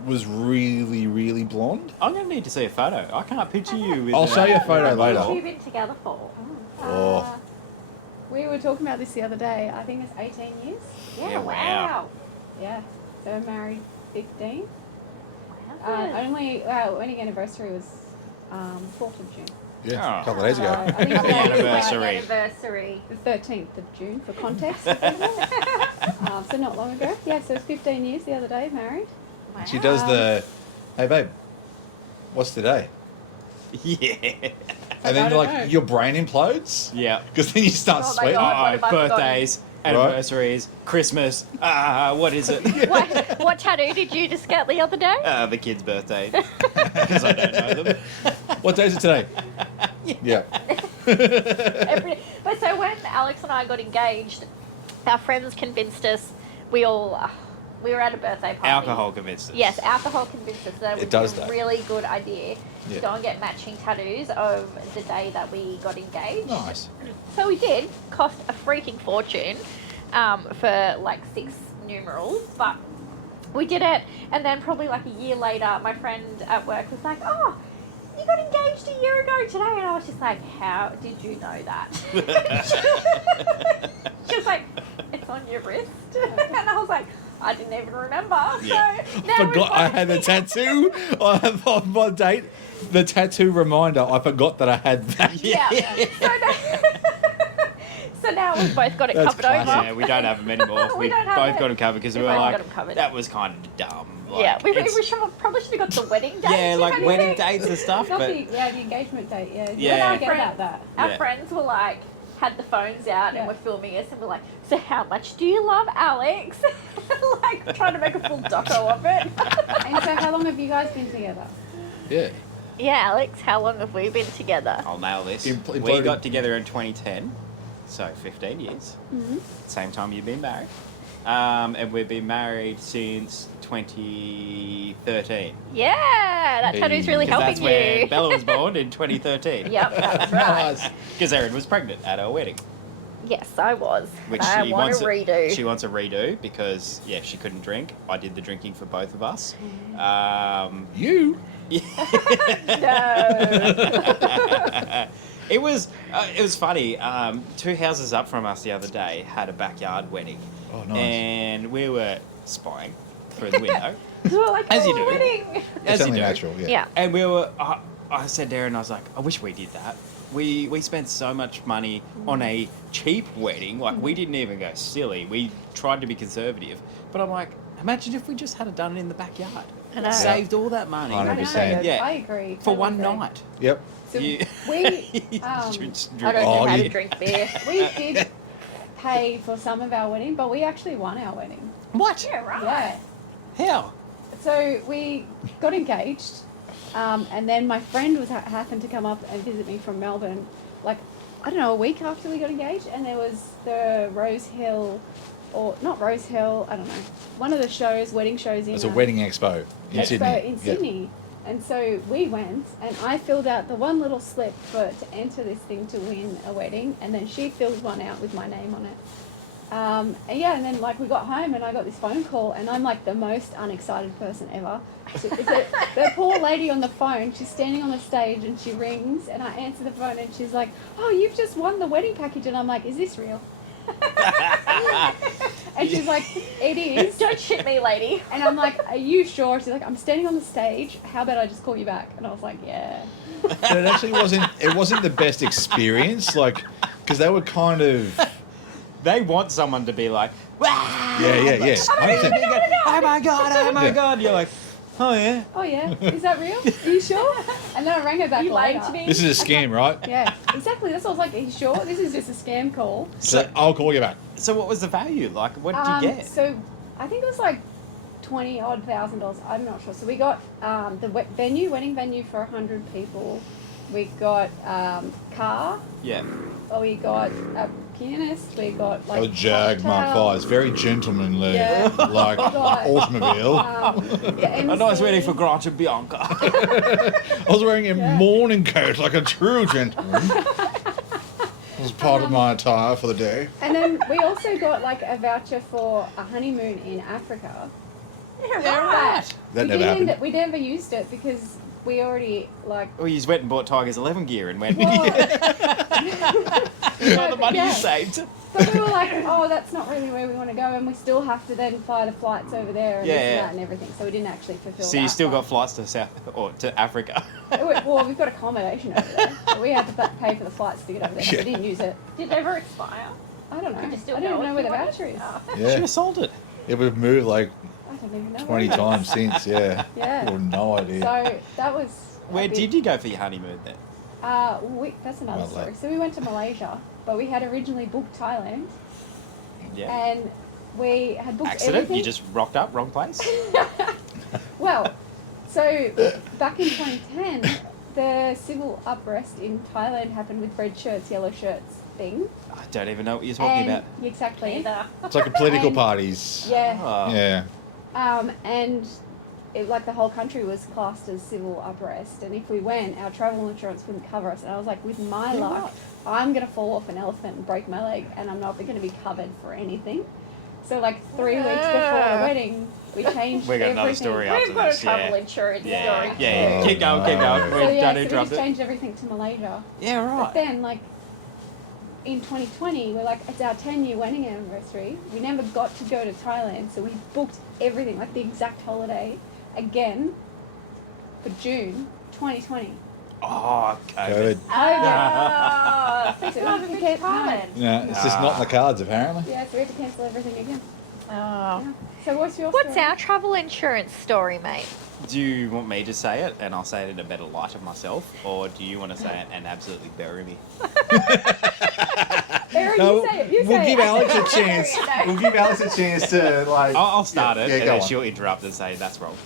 was really, really blonde. I'm going to need to see a photo. I can't picture you with I'll show you a photo How long later. have you been together for? Oh. We were talking about this the other day. I think it's 18 years. Yeah, Yeah, wow. Yeah. So we're married 15. Wow. Our wedding anniversary was 4th of June. Yeah, Oh. a couple of days So ago. I think Happy today is, anniversary. Anniversary. the 13th of June for context. So not long ago. Yeah, so it's 15 years the other day married. Wow. She does the, hey babe, what's today? Yeah. And then don't know. your brain implodes Yeah. because then you start Oh my sweating. God. What Oh, have I forgotten? birthdays, anniversaries, Christmas. What is it? What tattoo did you just get the other day? The kid's birthday. Because I don't know them. What day is it today? Yeah. But so when Alex and I got engaged, our friends convinced us we were at a birthday party. Alcohol convinced us. Yes, alcohol convinced us that it It was does a that. really good idea Yeah. to go and get matching tattoos of the day that we got engaged. Nice. So we did. Cost a freaking fortune for like 6 numerals, but we did it. And then probably like a year later, my friend at work was like, "Oh, you got engaged a year ago today," and I was just like, "How did you know that?" She was like, "It's on your wrist," and I was like, "I didn't even remember." Yeah. So now Forgot I had the tattoo on my date. The tattoo reminder. I forgot that I had that. Yeah. So now we've both got it That's covered classic. over. Yeah, we don't have them anymore. We We don't have both it. got them covered because we We were both like, got 'em covered. that was kind of dumb. Yeah, Like, we it's- probably should have got the wedding date. yeah, like if wedding anything. dates and stuff, Not but the engagement date. Yeah. Yeah. I forget about that. Our Yeah. friends were like, had the phones out Yeah. and were filming us and were like, "So how much do you love Alex?" Like trying to make a full doco of it. And so, how long have you guys been together? Yeah. Yeah, Alex, how long have we been together? I'll nail this. Impl- We imploded. got together in 2010, so 15 years. Mm-hmm. Same time you've been married. And we've been married since 2013. Yeah, that tattoo's really Because helping that's when you. Bella was born in 2013. Yep, that's right. Nice. Because Erin was pregnant at our wedding. Yes, I was. Which I she want wants to redo. She wants a redo because, yeah, she couldn't drink. I did the drinking for both of us. You. No. It was funny. 2 houses up from us the other day had a backyard wedding. Oh, nice. And we were spying through the window. So we're like, As you "Oh, do. wedding." It's you only do. natural. Yeah. Yeah. And we were, I said to Erin, I was like, I wish we did that. we spent so much money on a cheap wedding. Like, we didn't even go silly. We tried to be conservative. But I'm like, imagine if we just had it done in the backyard. I know. Saved all that money. 100%. Yeah. I agree. For one totally agree. night. Yep. So You- we I don't Oh, know how yeah. to drink beer. we did pay for some of our wedding, but we actually won our wedding. What? Yeah, right. Yeah. How? So we got engaged, and then my friend happened to come up and visit me from Melbourne, like, I don't know, a week after we got engaged, and there was the Rose Hill, or not Rose Hill, I don't know, one of the shows, wedding shows in It's a wedding expo in expo Sydney. in Yeah. Sydney. And so we went, and I filled out the one little slip to enter this thing to win a wedding, and then she filled one out with my name on it. And then like we got home, and I got this phone call, and I'm like the most unexcited person ever. So the poor lady on the phone, she's standing on the stage, and she rings, and I answer the phone, and she's like, "Oh, you've just won the wedding package," and I'm like, "Is this real?" And she's like, "It is." Don't shit me, lady. And I'm like, "Are you sure?" She's like, "I'm standing on the stage. How about I just call you back?" And I was like, "Yeah." But it actually wasn't the best experience, like, because they were kind of, They want someone to be like, "Wow!" yeah. Oh my god! Yeah. You're like, oh yeah. "Oh yeah, is that real? Are you sure?" And then I rang her back You later. lied to me. This is a scam, right? Yeah, exactly. That's what I was like. Are you sure? This is just a scam call. So I'll call you back. So what was the value? Like, what did you get? So I think it was like $20,000. I'm not sure. So we got the wedding venue for 100 people. We got car. Yeah. We got a pianist. We got like A Jag Mark cocktail, V's, very gentlemanly, Yeah. like Got, automobile. the A nice MC. wedding for Grant and Bianca. I was wearing a Yeah. morning coat like a true gentleman. It was part of my attire for the day. And then we also got like a voucher for a honeymoon in Africa. Yeah, right. That never happened. We never used it because we already like. Well, you just went and bought Tiger's 11 gear and went, Well, all the money yeah. you saved. But we were like, oh, that's not really where we want to go, and we still have to then fly the flights over there and Yeah, this and yeah. that and everything. So we didn't actually fulfill. So you that still got part. flights to South or to Africa. Well, we've got accommodation over there. So we had to pay for the flights to get over there. So Yeah. we didn't use it. Did it ever expire? I don't know. Could you still I don't even go know if where the you wanted? voucher is. Oh. Should Yeah, have sold it. it would have moved like I don't even know. 20 where it is. times since. Yeah, Yeah. Well, no idea. So that was. Where did you go for your honeymoon then? That's another Well, story. like- So we went to Malaysia, but we had originally booked Thailand, Yeah. and we had booked Accident? everything. You just rocked up, wrong place? Well, so back in 2010, the civil unrest in Thailand happened with red shirts, yellow shirts thing. I don't even know what you're talking about. Exactly. Neither. It's like a political And- parties. Yeah. Oh. Yeah. And like the whole country was classed as civil unrest, and if we went, our travel insurance wouldn't cover us. And I was like, with my You're luck, right. I'm gonna fall off an elephant and break my leg, and I'm not going to be covered for anything. So like 3 weeks before the wedding, we changed We got another everything. story We've after got a this. travel Yeah. insurance Yeah. story. Yeah. Oh, Keep going, keep going. no. We So don't yeah, so we interrupt just it. changed everything to Malaysia. Yeah, But right. then, like, in 2020, we're like, it's our 10-year wedding anniversary. We never got to go to Thailand, so we booked everything, like the exact holiday, again for June 2020 Oh, COVID. COVID. Oh, so you have a We good can't- time. Yeah, it's just not in the cards apparently. Yeah, so we had to cancel everything again. Oh. Yeah. So what's your What's story? our travel insurance story, mate? Do you want me to say it and I'll say it in a better light of myself, or do you want to say it and absolutely bury me? Erin, No, you say it. You we'll say give it. Alex a chance. We'll give Alex a chance to like. I'll start it, Yeah, and go then on. she'll interrupt and say that's wrong.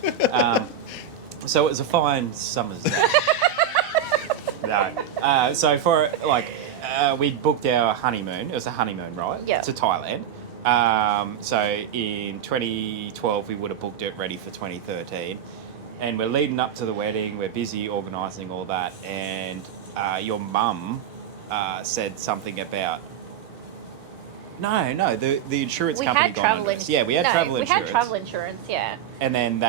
So it was a fine summer's day. No. So for we booked our honeymoon. It was a honeymoon, right? Yeah. To Thailand. So in 2012 we would have booked it ready for 2013, and we're leading up to the wedding. We're busy organising all that, and your mum said something about. No, the insurance We company had got travel onto insurance. us. Yeah, we had travel insurance. We had travel insurance, yeah. And then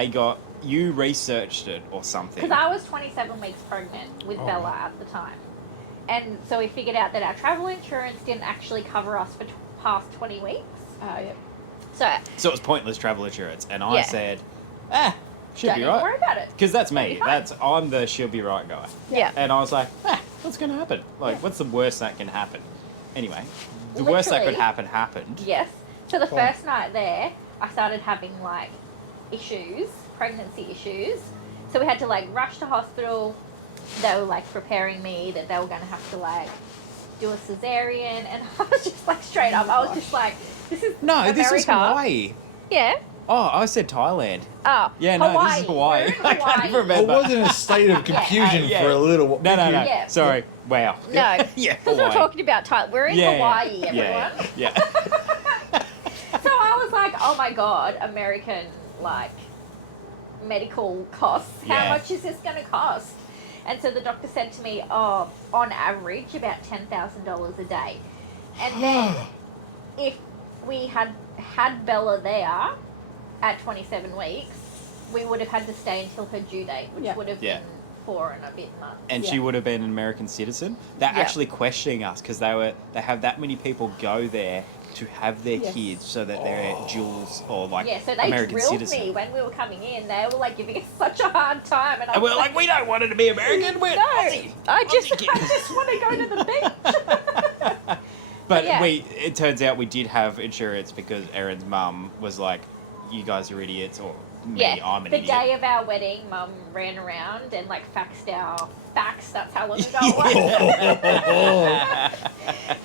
you researched it or something. Because I was 27 weeks pregnant with Oh. Bella at the time. And so we figured out that our travel insurance didn't actually cover us for past 20 weeks. Yeah. So it was pointless travel insurance. And I Yeah. said, should Don't be even right. worry about it. Because that's It'll me. be fine. I'm the she'll be right guy. Yeah. And I was like, what's going to happen? Like, Yeah. what's the worst that can happen? Anyway, the worst that could Literally. happen happened. Yes. So the Oh. first night there, I started having like issues, pregnancy issues. So we had to like rush to hospital. They were like preparing me that they were going to have to like do a cesarean, and I was just like straight up. I was just like, this is No, America. this is Hawaii. Yeah. Oh, I said Thailand. Oh. Yeah, no, Hawaii. this is Hawaii. We're in I can't Hawaii. even I remember. was in a state of confusion Yeah. for a little while. No. Yeah. Sorry. Wow. No. Yeah, Because we're Hawaii. talking about Thailand. We're in Hawaii, everyone. Yeah. So I was like, oh my god, American, like, medical costs. How Yeah. much is this going to cost? And so the doctor said to me, oh, on average, about $10,000 a day. And then if we had Bella there at 27 weeks, we would have had to stay until her due date, which Yeah. would have Yeah. been 4 and a bit months. And she Yeah. would have been an American citizen. They're Yeah. actually questioning us because they have that many people go there to have their Yes. kids so that they're duals or like Yeah, so they American drilled citizen. me when we were coming in. They were like giving us such a hard time, and I And was we're like, we don't want her to be American. We're no, Aussie. I just Aussie kids." want to go to the beach. But Yeah. it turns out we did have insurance because Erin's mum was like, you guys are idiots, or me, Yeah, I'm an the idiot. day of our wedding, Mum ran around and like faxed our fax. That's how long ago it was.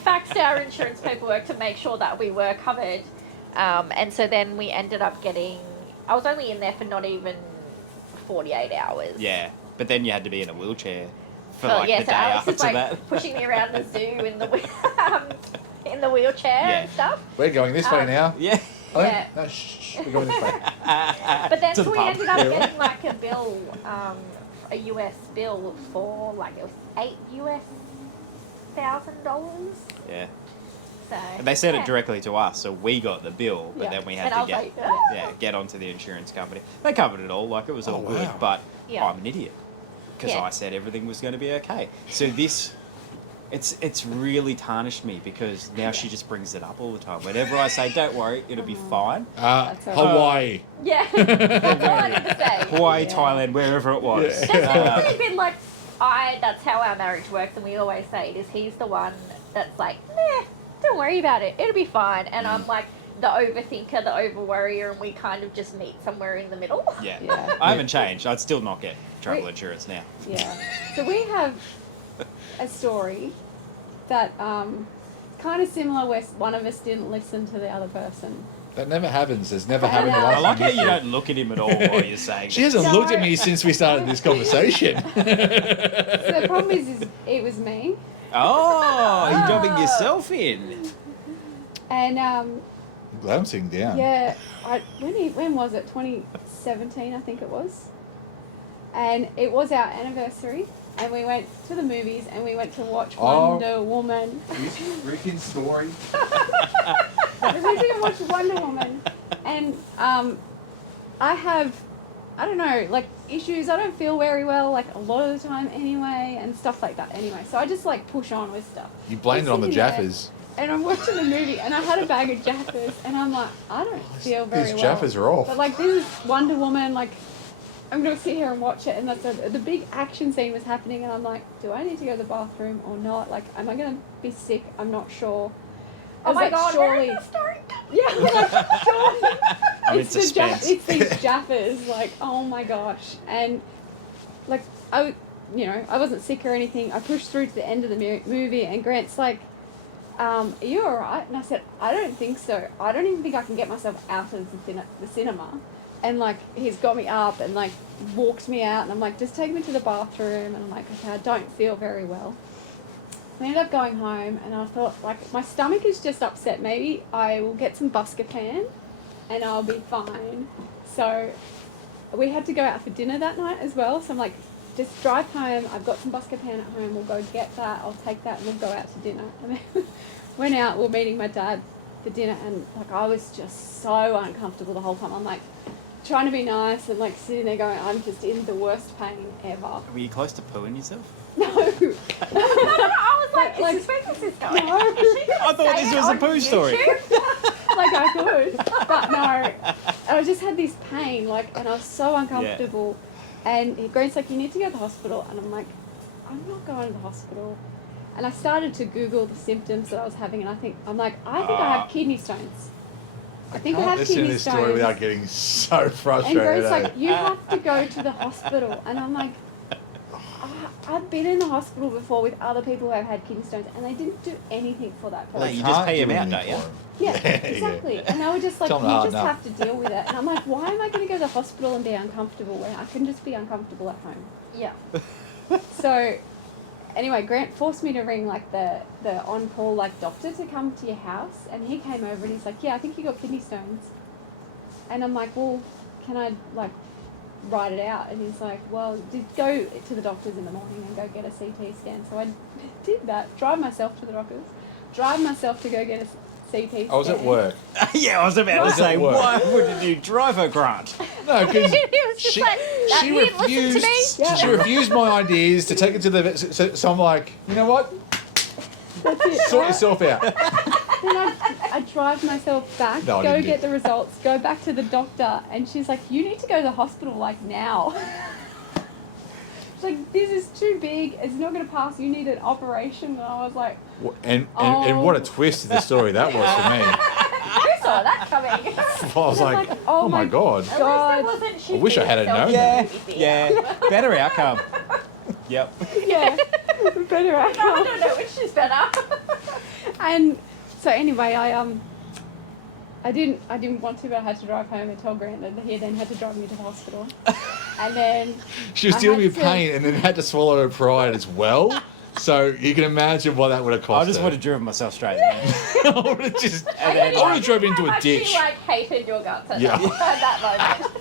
Faxed our insurance paperwork to make sure that we were covered. And so then we ended up getting. I was only in there for not even 48 hours. Yeah, but then you had to be in a wheelchair for Well, like yeah, the so day Alex after is like that. pushing me around the zoo in the wheelchair Yeah. and stuff. We're going this way now. Yeah. I think- Yeah. No, shh, we're going this way. But then To so the we pub. ended up Yeah. getting like a bill, a US bill for like it was $8,000. Yeah. So And they sent yeah. it directly to us, so we got the bill, but Yeah. then we had And I to was get like, "Ah." get onto the insurance company. They covered it all, like it was all Oh, good, wow. but Yeah. I'm an idiot because Yeah. I said everything was going to be okay. So this. It's really tarnished me because now she just brings it up all the time. Whenever I say, "Don't worry, it'll be fine," That's all right. Hawaii. Yeah, that's all I need to say. Hawaii, Yeah. Thailand, wherever it was. Yeah. That's really been like, that's how our marriage works, and we always say it is he's the one that's like, nah, don't worry about it, it'll be fine, and I'm like the overthinker, the over-worrier, and we kind of just meet somewhere in the middle. Yeah. Yeah. I haven't changed. I'd still not get travel Wait. insurance now. Yeah. So we have a story that kind of similar where one of us didn't listen to the other person. That never happens. There's never I happened. know. in I our like how you history. don't look at him at all while you're saying She this. hasn't No. looked at me since we started this conversation. So the problem is it was me, Oh, you're dubbing Oh. yourself in. and I'm glad I'm sitting down. yeah, when was it? 2017, I think it was, and it was our anniversary, and we went to the movies, and we went to watch Oh. Wonder Woman. This freaking story. We went to go watch Wonder Woman, and I have, I don't know, like issues. I don't feel very well, like a lot of the time anyway, and stuff like that. Anyway, so I just like push on with stuff. You blamed it on the Sitting there, Jaffas. And I'm watching the movie, and I had a bag of Jaffas, and I'm like, I don't feel very These well. Jaffas are off. But like this is Wonder Woman, like I'm gonna sit here and watch it, and the big action scene was happening, and I'm like, do I need to go to the bathroom or not? Like, am I gonna be sick? I'm not sure. I Oh was my like, god, surely. where is the story? Yeah, I'm like, surely. I'm in It's the suspense. it's these Jaffas, like, oh my gosh, and like I wasn't sick or anything. I pushed through to the end of the movie, and Grant's like, are you alright? And I said, I don't think so. I don't even think I can get myself out of the cinema. And like, he's got me up and like walked me out, and I'm like, just take me to the bathroom. And I'm like, okay, I don't feel very well. We ended up going home, and I thought, like, my stomach is just upset. Maybe I will get some Buscopan and I'll be fine. So we had to go out for dinner that night as well. So I'm like, just drive home. I've got some Buscopan at home. We'll go get that. I'll take that, and we'll go out to dinner. And then went out. We're meeting my dad for dinner, and like I was just so uncomfortable the whole time. I'm like trying to be nice and like sitting there going, I'm just in the worst pain ever. Were you close to pooing yourself? No. I was like, Like- is this where this is going? No. Is she gonna I thought say this it was a on poo story. YouTube? Like I could, but no. I just had this pain, like, and I was so uncomfortable. And Grant's like, you need to go to the hospital, and I'm like, I'm not going to the hospital. And I started to Google the symptoms that I was having, and I think I have kidney stones. I think I have listen to kidney this story stones. without getting so And frustrated. Grace's like, you have to go to the hospital. And I'm like, I've been in the hospital before with other people who have had kidney stones, and they didn't do anything for that Well, person. you just pay him out, don't you? Yeah, exactly. And they were just like, Tell you them hard just enough. have to deal with it. And I'm like, why am I going to go to the hospital and be uncomfortable when I can just be uncomfortable at home? Yeah. So, anyway, Grant forced me to ring like the on-call like doctor to come to your house, and he came over and he's like, yeah, I think you got kidney stones. And I'm like, well, can I like write it out? And he's like, well, go to the doctors in the morning and go get a CT scan. So I did that, drive myself to the doctors, drive myself to go get a CT scan. I was at work. Yeah, I was about to Was say, at work. why would you drive her, Grant? No, because He was just like, "That she you didn't listen to refused. me?" Yeah. She refused my ideas to take it to the vet. So I'm like, you know what? That's it. Sort right? yourself out. Then I drive myself back, No, I go didn't. get the results, go back to the doctor, and she's like, you need to go to the hospital like now. She's like, this is too big, it's not going to pass, you need an operation. And I was like, And Oh. what a twist to the story that was for me. Who saw that coming? I was like, like, oh oh my my god. At least it wasn't I wish I had shooting known itself in Yeah, the movie. yeah. Better outcome. Yep. yeah, better I outcome. don't know which is better. And so anyway, I didn't want to, but I had to drive home and tell Grant that he then had to drive me to the hospital. And then She was I dealing had with to- pain and then had to swallow her pride as well. So you can imagine what that would have cost I just her. would have driven myself straight there. I would have just. And then, I would have drove into How a much ditch. You like hated your guts at Yeah. that moment.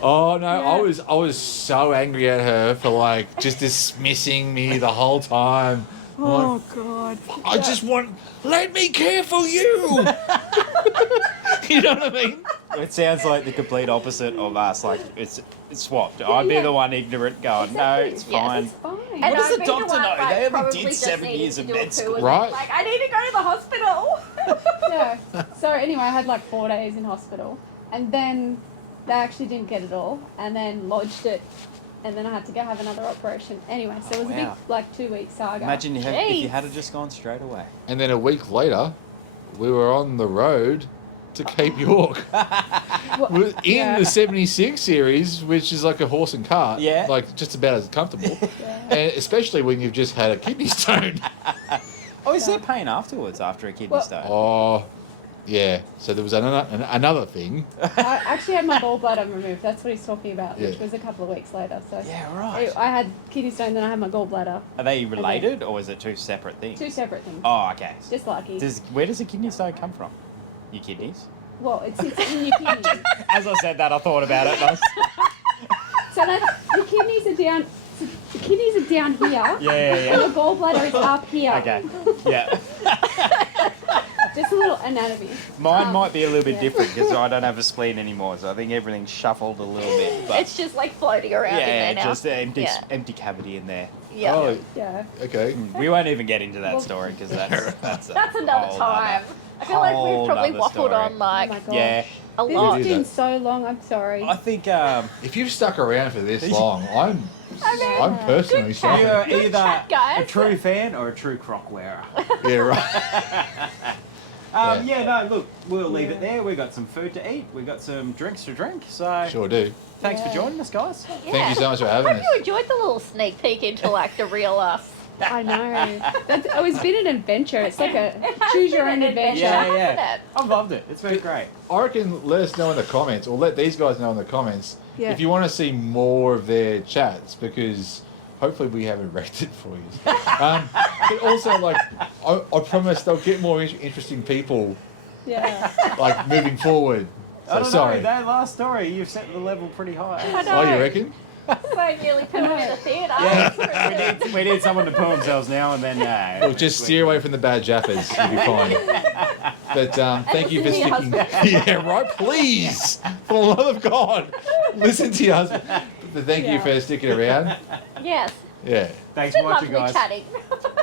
Oh no, Yeah. I was so angry at her for like just dismissing me the whole time. Oh God. I just want, let me care for you. You know what I mean? It sounds like the complete opposite of us. Like it's swapped. I'd be yeah. the one ignorant going, no, it's Yes, fine. It's fine. And What does I'd the be doctor one, know? like, They only probably did just 7 needed years to of do a med poo school. and Right. Like, I need to go to the hospital. Yeah. So anyway, I had like 4 days in hospital, and then they actually didn't get it all, and then lodged it, and then I had to go have another operation. Anyway, so it was a Wow. big like 2-week saga. Imagine if you Jeez. had just gone straight away. And then a week later, we were on the road to Cape York. Well, We're in yeah. the 76 series, which is like a horse and cart. Yeah. Like just about as comfortable. Yeah. And especially when you've just had a kidney stone. Oh, is there pain afterwards after a kidney Well- stone? Oh, yeah. So there was another thing. I actually had my gallbladder removed. That's what he's talking about, which Yeah. was a couple of weeks later. So Yeah, right. I had kidney stone, then I had my gallbladder. Are they related or is it two separate things? Two separate things. Oh, okay. Just lucky. Where does a kidney stone come from? Your kidneys? Well, it sits in your kidneys. As I said that, I thought about it. And I was, So the kidneys are down. So the kidneys are down here. yeah. And the gallbladder is up here. Okay. Yeah. Just a little anatomy. Mine might be a little bit yeah. different because I don't have a spleen anymore, so I think everything's shuffled a little bit. But It's just like floating around in yeah, there now. just an Yeah. empty cavity in there. Yeah. Oh, Yeah. okay. We won't even get into that Well, story because that's That's another whole time. I feel like we've whole probably nother waffled story. on like Oh my gosh. Yeah. a This lot. has do been that. so long. I'm sorry. I think If you've stuck around for this long, I'm personally good sorry. you're Good either chat, guys. a true fan or a true croc wearer. Yeah, right. Yeah, no, look, we'll leave it there. We got some food to eat. We got some drinks to drink. So Sure do. thanks for Yeah. joining us, guys. Yeah. Thank you so much for I having hope us. you enjoyed the little sneak peek into like the real us. I know. It's been an adventure. It's like a It has choose your been own an adventure. Yeah, yeah. hasn't it? I've loved it. It's been great. I reckon let us know in the comments, or let these guys know in the comments, Yeah. if you want to see more of their chats, because hopefully we haven't wrecked it for you. But also, like, I promise they'll get more interesting people, Yeah. like, moving forward. I So don't sorry. know, that last story, you've set the level pretty high. I know. Oh, you reckon? So nearly put it in the theatre. Yeah, we need someone to poo themselves now and then. Look, just steer away from the bad jaffers. You'll be fine. But thank you for listen to your sticking. Yeah, right. Please, for the love of God, listen to us. But thank you Yeah. for sticking around. Yes. Yeah. Thanks Been for watching, lovely guys. chatting.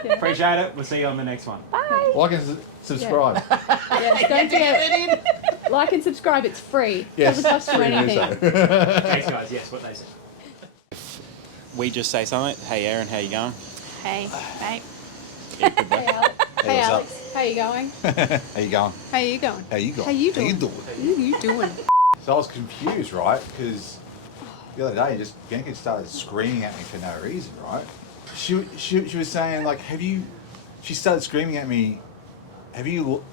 Yeah. Appreciate it. We'll see you on the next one. Bye. Like and subscribe. Yeah, don't forget, like and subscribe. It's free. Yes. Doesn't cost you free to do anything. so. Thanks, guys. Yes, what they said. we just say something. Hey, Erin, how you going? Hey, mate. Yeah, good, bro. Hey, Alex. Hey, what's Alex. How you going? How you going? How you going? How you going? How you doing? How you doing? What are you doing? So I was confused, right? Because the other day, Bianca started screaming at me for no reason, right? She was saying like, she started screaming at me, have you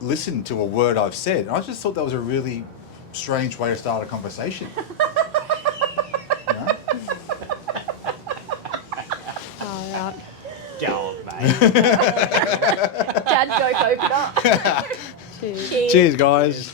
listened to a word I've said? And I just thought that was a really strange way to start a conversation. You know? All right. Go on, mate. Dad joke opener. Cheers. Cheers. Cheers, guys.